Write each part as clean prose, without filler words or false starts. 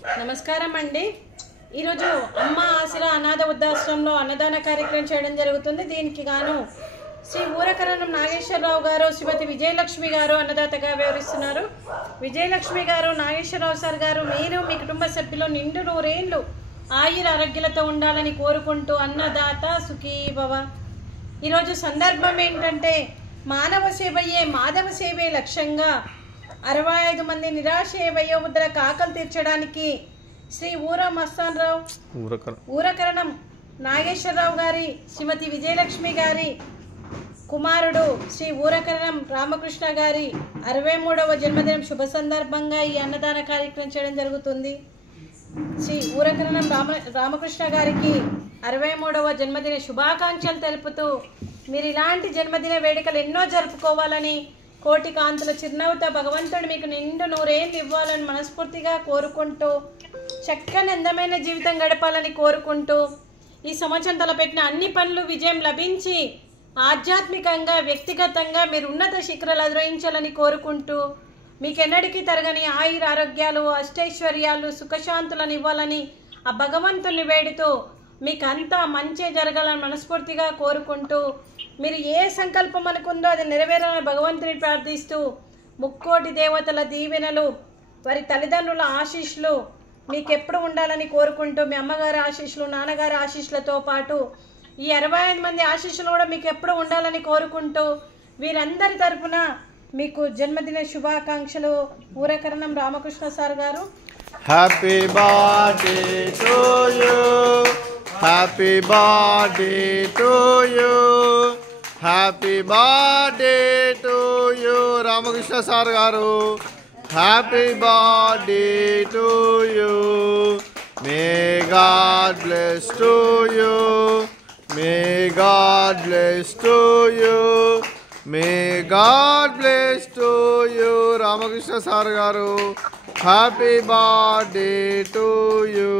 నమస్కారం అండి. ఈరోజు అమ్మ ఆశీర్వాద అనాథ వృద్ధాశ్రమంలో అన్నదాన కార్యక్రమం చేయడం జరుగుతుంది. దీనికి గాను శ్రీ ఊరకరణం నాగేశ్వరరావు గారు, శ్రీమతి విజయలక్ష్మి గారు అన్నదాతగా వ్యవహరిస్తున్నారు. విజయలక్ష్మి గారు, నాగేశ్వరరావు సార్ గారు, మీరు మీ కుటుంబ సభ్యులు నిండు నూరేళ్లు ఆయుర ఆరోగ్యాలతో ఉండాలని కోరుకుంటూ అన్నదాత సుఖీ భవ. ఈరోజు సందర్భం ఏంటంటే మానవ సేవయే మాధవ సేవే లక్ష్యంగా 65 మంది నిరాశ వయోవృద్ధులకు ఆకలి తీర్చడానికి శ్రీ ఊరకరణం నాగేశ్వరరావు గారి, శ్రీమతి విజయలక్ష్మి గారి కుమారుడు శ్రీ ఊరకరణం రామకృష్ణ గారి 63వ జన్మదినం శుభ సందర్భంగా ఈ అన్నదాన కార్యక్రమం చేయడం జరుగుతుంది. శ్రీ ఊరకరణం రామకృష్ణ గారికి 63వ జన్మదిన శుభాకాంక్షలు తెలుపుతూ మీరు ఇలాంటి జన్మదిన వేడుకలు ఎన్నో జరుపుకోవాలని, కోటి కాంతుల చిరునవ్వుతో భగవంతుడు మీకు నిండు నూరేళ్ళు ఇవ్వాలని మనస్ఫూర్తిగా కోరుకుంటూ, చక్కని అందమైన జీవితం గడపాలని కోరుకుంటూ, ఈ సంవత్సరం తలపెట్టిన అన్ని పనులు విజయం లభించి ఆధ్యాత్మికంగా వ్యక్తిగతంగా మీరు ఉన్నత శిఖరాలు అధిరోహించాలని కోరుకుంటూ, మీకెన్నటికీ తరగని ఆయుర ఆరోగ్యాలు, అష్టైశ్వర్యాలు, సుఖశాంతులను ఇవ్వాలని ఆ భగవంతుని వేడుతూ మీకు అంతా మంచి జరగాలని మనస్ఫూర్తిగా కోరుకుంటూ, మీరు ఏ సంకల్పం అనుకుందో అది నెరవేరాలని భగవంతుని ప్రార్థిస్తూ, ముక్కోటి దేవతల దీవెనలు, వారి తల్లిదండ్రుల ఆశీస్సులు మీకు ఎప్పుడు ఉండాలని కోరుకుంటూ, మీ అమ్మగారి ఆశీస్సులు, నాన్నగారి ఆశీస్సులతో పాటు ఈ 65 మంది ఆశీస్సులు కూడా మీకు ఎప్పుడు ఉండాలని కోరుకుంటూ, వీరందరి తరపున మీకు జన్మదిన శుభాకాంక్షలు. ఊరకరణం Ramakrishna sir garu. Happy birthday to you, happy birthday to you, happy birthday to you Ramakrishna sir garu. Happy birthday to you. May God bless to you, may God bless to you, may God bless to you Ramakrishna sir garu. Happy birthday to you.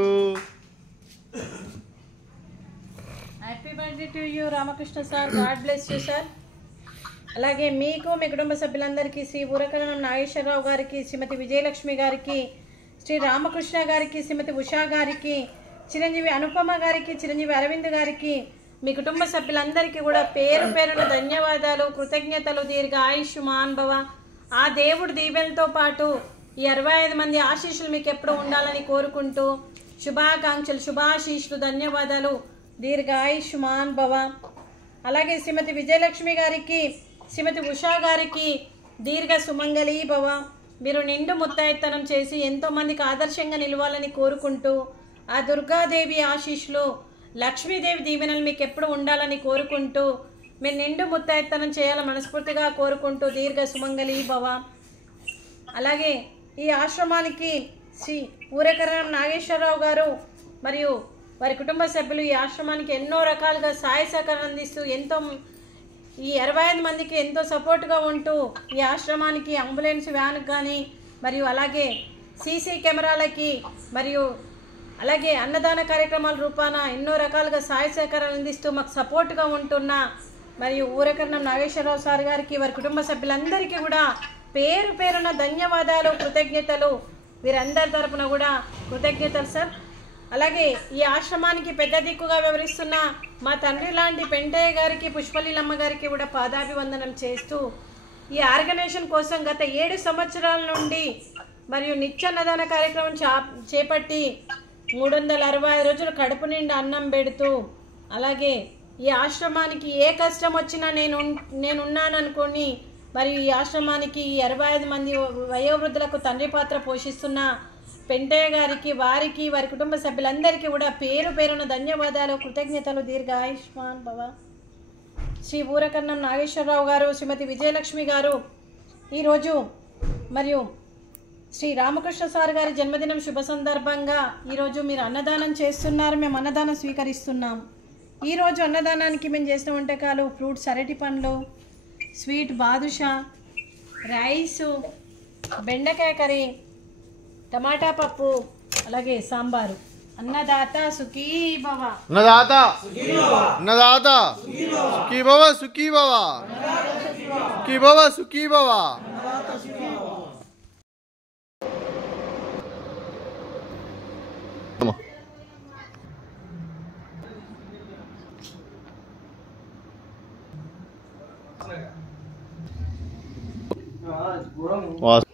Happy birthday to you Ramakrishna sir. God bless you sir. అలాగే మీకు, మీ కుటుంబ సభ్యులందరికీ, శ్రీ ఊరకరణం నాగేశ్వరరావు గారికి, శ్రీమతి విజయలక్ష్మి గారికి, శ్రీ రామకృష్ణ గారికి, శ్రీమతి ఉషా గారికి, చిరంజీవి అనుపమ గారికి, చిరంజీవి అరవింద్ గారికి, మీ కుటుంబ సభ్యులందరికీ కూడా పేరు పేరున ధన్యవాదాలు, కృతజ్ఞతలు. దీర్ఘ ఆయుష్మాన్ భవ. ఆ దేవుడి దీవెనలతో పాటు ఈ 65 మంది ఆశీస్సులు మీకు ఎప్పుడు ఉండాలని కోరుకుంటూ, శుభాకాంక్షలు, శుభాశీస్సులు, ధన్యవాదాలు. దీర్ఘ ఆయుష్మాన్ భవ. అలాగే శ్రీమతి విజయలక్ష్మి గారికి, శ్రీమతి ఉషా గారికి దీర్ఘ సుమంగళీ భవ. మీరు నిండు ముత్తైతనం చేసి ఎంతోమందికి ఆదర్శంగా నిలవాలని కోరుకుంటూ, ఆ దుర్గాదేవి ఆశీస్సులు, లక్ష్మీదేవి దీవెనలు మీకు ఎప్పుడు ఉండాలని కోరుకుంటూ, మీరు నిండు ముత్తైతనం చేయాలని మనస్ఫూర్తిగా కోరుకుంటూ, దీర్ఘ సుమంగళీ భవ. అలాగే ఈ ఆశ్రమానికి శ్రీ ఊరకరణం నాగేశ్వరరావు గారు మరియు వారి కుటుంబ సభ్యులు ఈ ఆశ్రమానికి ఎన్నో రకాలుగా సహాయ సహకారం అందిస్తూ, ఈ 65 మందికి ఎంతో సపోర్ట్గా ఉంటూ, ఈ ఆశ్రమానికి అంబులెన్స్ వ్యాన్కి కానీ, మరియు అలాగే సీసీ కెమెరాలకి, మరియు అలాగే అన్నదాన కార్యక్రమాల రూపాన ఎన్నో రకాలుగా సహాయ సహకారాలు అందిస్తూ మాకు సపోర్ట్గా ఉంటున్న మరియు ఊరకరణం నాగేశ్వరరావు సార్ గారికి, వారి కుటుంబ సభ్యులందరికీ కూడా పేరు పేరున ధన్యవాదాలు, కృతజ్ఞతలు. వీరందరి తరపున కూడా కృతజ్ఞతలు సార్. అలాగే ఈ ఆశ్రమానికి పెద్ద దిక్కుగా వ్యవహరిస్తున్న మా తండ్రి లాంటి పెంటయ్య గారికి, పుష్పలీలమ్మ గారికి కూడా పాదాభివందనం చేస్తూ, ఈ ఆర్గనైజేషన్ కోసం గత 7 సంవత్సరాల నుండి మరియు నిత్యాన్నదాన కార్యక్రమం చేపట్టి 365 రోజులు కడుపు నిండా అన్నం పెడుతూ, అలాగే ఈ ఆశ్రమానికి ఏ కష్టం వచ్చినా నేనున్నాననుకొని, మరియు ఈ ఆశ్రమానికి 65 మంది వయోవృద్ధులకు తండ్రి పాత్ర పోషిస్తున్న పెంటయ్య గారికి, వారికి, వారి కుటుంబ సభ్యులందరికీ కూడా పేరు పేరున ధన్యవాదాలు, కృతజ్ఞతలు. దీర్ఘ ఆయుష్మాన్ భవ. శ్రీ ఊరకరణం నాగేశ్వరరావు గారు, శ్రీమతి విజయలక్ష్మి గారు ఈరోజు మరియు శ్రీ రామకృష్ణ సార్ గారి జన్మదినం శుభ సందర్భంగా ఈరోజు మీరు అన్నదానం చేస్తున్నారు. మేము అన్నదానం స్వీకరిస్తున్నాం. ఈరోజు అన్నదానానికి మేము చేసిన వంటకాలు ఫ్రూట్స్, అరటి పండ్లు, స్వీట్ బాదుషా, రైసు, బెండకాయ కర్రీ, టమాటా పప్పు, అలాగే సాంబారు. అన్నదాత సుఖీ భవ. అన్నదాత అన్నదాత సుఖీ భవ, సుఖీ భవ, సుఖీ భవ, సుఖీ భవ. వాస్